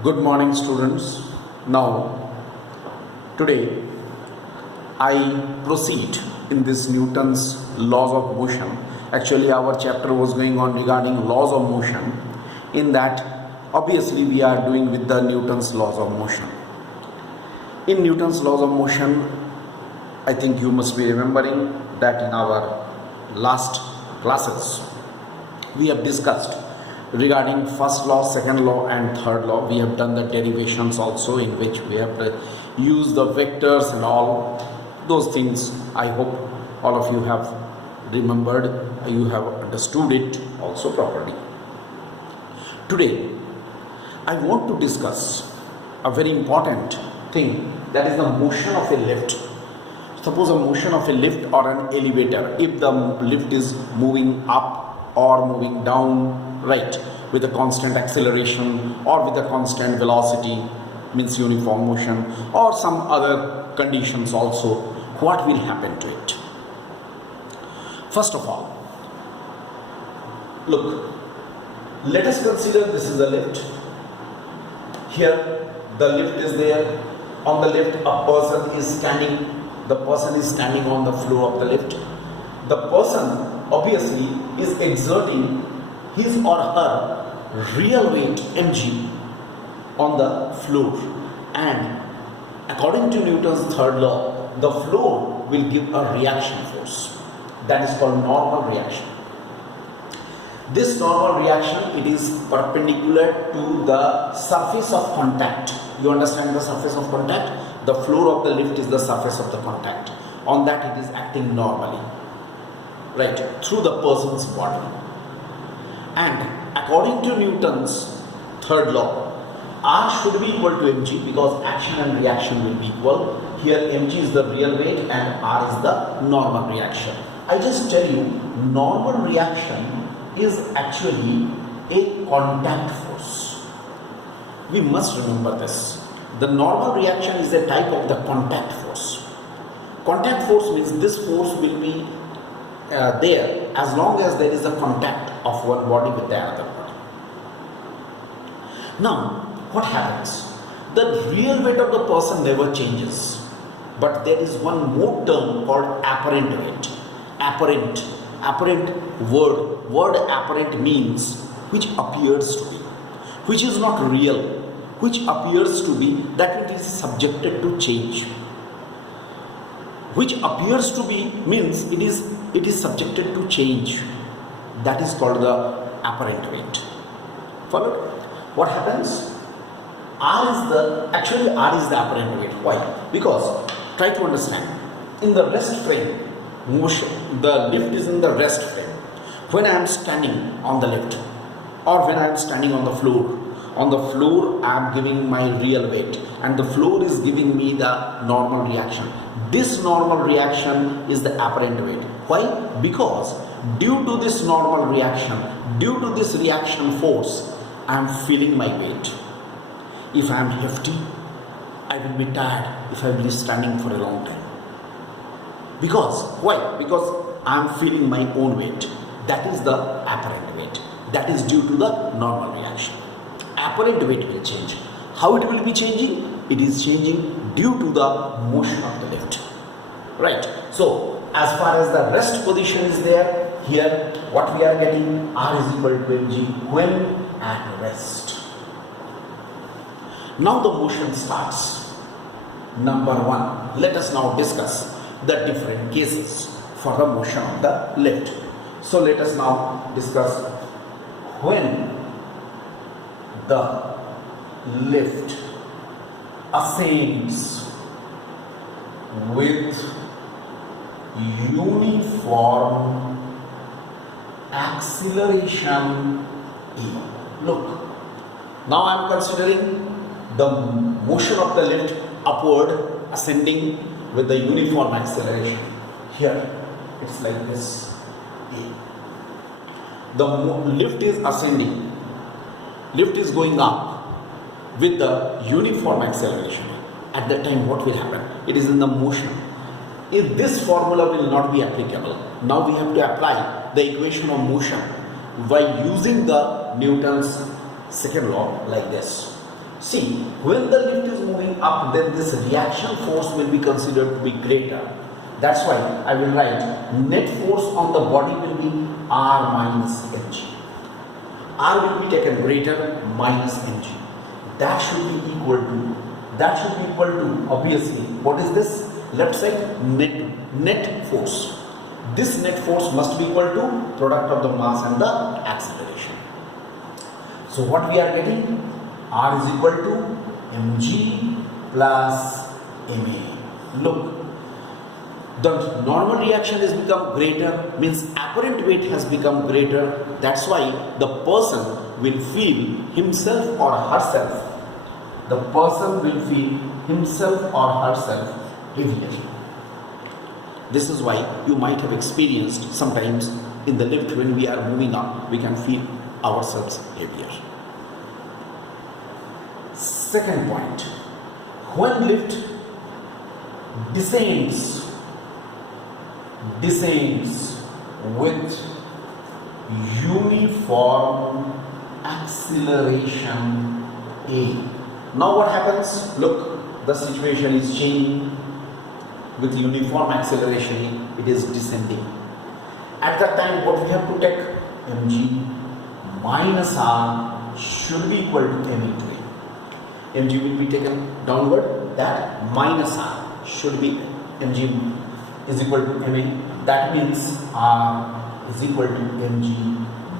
Good morning, students. Now, today I proceed in this Newton's laws of motion. Actually, our chapter was going on regarding laws of motion. In that, obviously, we are doing with the Newton's laws of motion. In Newton's laws of motion, I think you must be remembering that in our last classes, we have discussed regarding first law, second law and third law. We have done the derivations also, in which we have used the vectors and all those things. I hope all of you have remembered, you have understood it also properly. Today I want to discuss a very important thing, that is the motion of a lift. Suppose a motion of a lift or an elevator, if the lift is moving up or moving down, right, with a constant acceleration or with a constant velocity, means uniform motion, or some other conditions also, what will happen to it? First of all, look, let us consider this is a lift. Here the lift is there. On the lift a person is standing. The person is standing on the floor of the lift. The person obviously is exerting his or her real weight mg on the floor, and according to Newton's third law, the floor will give a reaction force. That is called normal reaction. This normal reaction, it is perpendicular to the surface of contact. You understand the surface of contact? The floor of the lift is the surface of the contact. On that it is acting normally, right, through the person's body. And according to Newton's third law, R should be equal to mg, because action and reaction will be equal. Here mg is the real weight and R is the normal reaction. I just tell you, normal reaction is actually a contact force. We must remember this. The normal reaction is a type of the contact force. Contact force means this force will be there as long as there is a contact of one body with the other body. Now, what happens? The real weight of the person never changes, but there is one more term called apparent weight. Apparent word apparent means which appears to be, which is not real, which appears to be, that it is subjected to change. Which appears to be means it is subjected to change. That is called the apparent weight. Followed? What happens? R is the apparent weight. Why? Because, try to understand, in the rest frame motion, the lift is in the rest frame. When I am standing on the lift, or when I am standing on the floor I am giving my real weight, and the floor is giving me the normal reaction. This normal reaction is the apparent weight. Why? Because due to this normal reaction, due to this reaction force, I am feeling my weight. If I am hefty, I will be tired if I will be standing for a long time. Because, why? Because I am feeling my own weight. That is the apparent weight. That is due to the normal reaction. Apparent weight will change. How it will be changing? It is changing due to the motion of the lift. Right. So, as far as the rest position is there, here what we are getting, R is equal to mg when at rest. Now the motion starts. Number one, let us now discuss the different cases for the motion of the lift. So let us now discuss when the lift ascends with uniform acceleration A. Look, now I am considering the motion of the lift upward, ascending with the uniform acceleration. Here it's like this. The lift is ascending, lift is going up with the uniform acceleration. At that time what will happen? It is in the motion. If this formula will not be applicable, now we have to apply the equation of motion by using the Newton's second law like this. See, when the lift is moving up, then this reaction force will be considered to be greater. That's why I will write net force on the body will be R minus mg. R will be taken greater minus mg. That should be equal to, obviously, what is this? Left side, net force. This net force must be equal to product of the mass and the acceleration. So what we are getting? R is equal to mg plus ma. Look, the normal reaction has become greater, means apparent weight has become greater. That's why the person will feel himself or herself. The person will feel himself or herself heavier. This is why you might have experienced sometimes in the lift when we are moving up, we can feel ourselves heavier. Second point, when lift descends with uniform acceleration A. Now what happens? Look, the situation is changing. With uniform acceleration A, it is descending. At that time, what we have to take? mg minus r should be equal to m into a. Mg will be taken downward, that minus r should be mg is equal to ma. That means r is equal to mg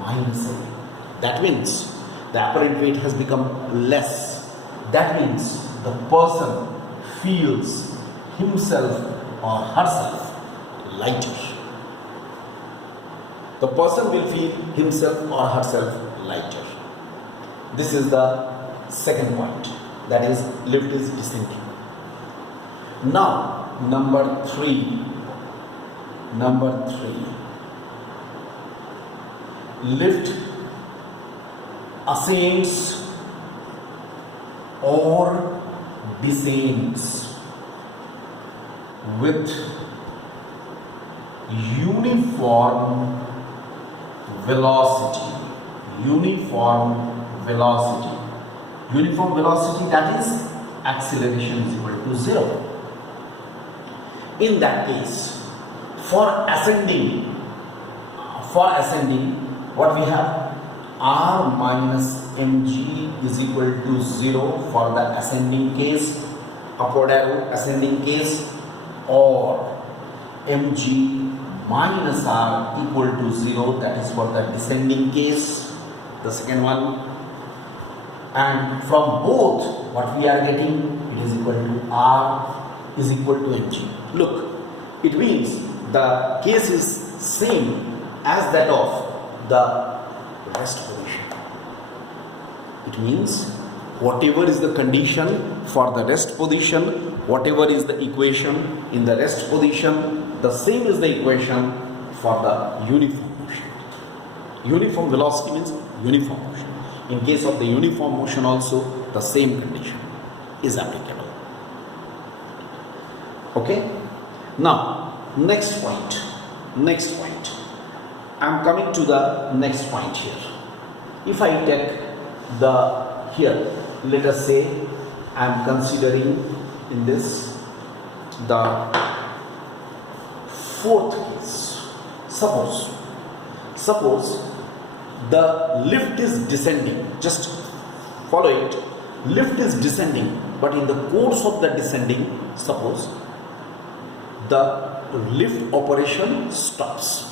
minus a. That means the apparent weight has become less. That means the person feels himself or herself lighter. The person will feel himself or herself lighter. This is the second point, that is lift is descending. Now number three, lift ascends or descends with uniform velocity. Uniform velocity, that is acceleration is equal to 0. In that case, for ascending, what we have? R minus mg is equal to 0 for the ascending case, upward arrow ascending case, or mg minus r equal to 0, that is for the descending case, the second one. And from both, what we are getting, it is equal to r is equal to mg. Look, it means the case is same as that of the rest position. It means whatever is the condition for the rest position, whatever is the equation in the rest position, the same is the equation for the uniform motion. Uniform velocity means uniform motion. In case of the uniform motion also, the same condition is applicable. Okay? Now, next point. I am coming to the next point here. If I take here, let us say I am considering in this the fourth case. Suppose the lift is descending, just follow it. Lift is descending, but in the course of the descending, suppose the lift operation stops,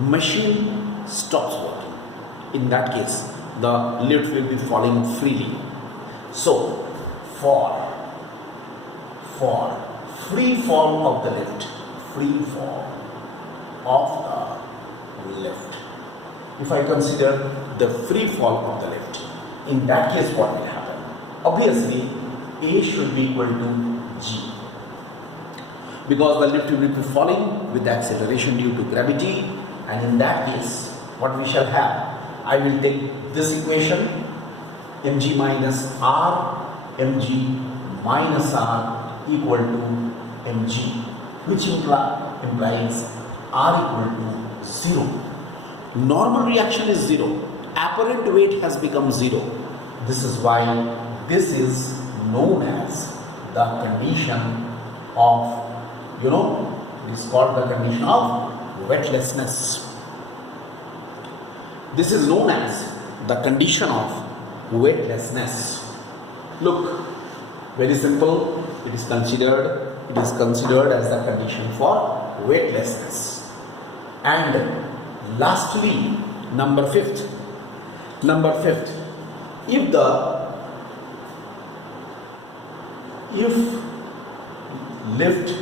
machine stops working. In that case, the lift will be falling freely. So for free fall of the lift, if I consider the free fall of the lift, in that case what will happen? Obviously A should be equal to G, because the lift will be falling with the acceleration due to gravity, and in that case what we shall have, I will take this equation, mg minus r, mg minus r equal to mg, which implies r equal to 0. Normal reaction is 0. Apparent weight has become 0. This is why this is known as the condition of, it is called the condition of weightlessness. This is known as the condition of weightlessness. Look, very simple. It is considered as the condition for weightlessness. And lastly, number fifth, if lift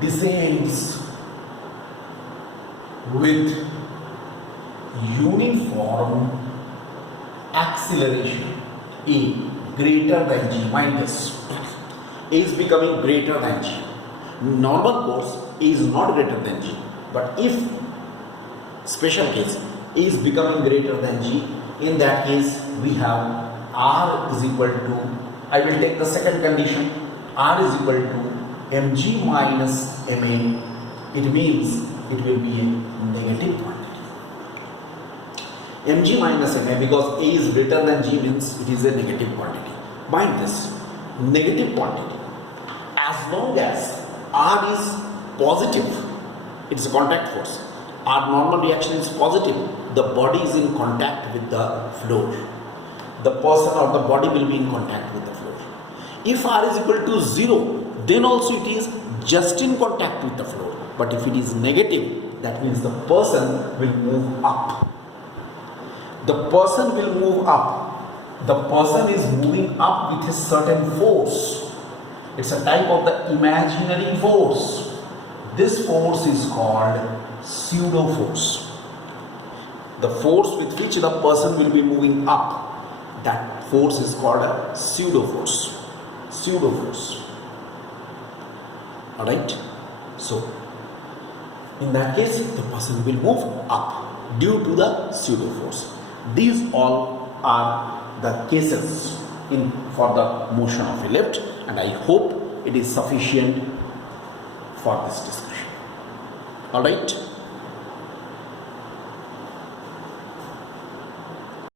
descends with uniform acceleration A greater than G, mind this, A is becoming greater than G. Normal course A is not greater than G, but if special case A is becoming greater than G, in that case we have R is equal to, I will take the second condition, R is equal to mg minus ma. It means it will be a negative quantity. Mg minus ma, because A is greater than G means it is a negative quantity. Mind this, negative quantity. As long as R is positive, it is a contact force. Our normal reaction is positive. The body is in contact with the floor. The person or the body will be in contact with the floor. If R is equal to 0, then also it is just in contact with the floor. But if it is negative, that means the person will move up. The person will move up. The person is moving up with a certain force. It's a type of the imaginary force. This force is called pseudo force. The force with which the person will be moving up, that force is called a pseudo force. Pseudo force. Alright? So, in that case, the person will move up due to the pseudo force. These all are the cases for the motion of a lift, and I hope it is sufficient for this discussion. Alright?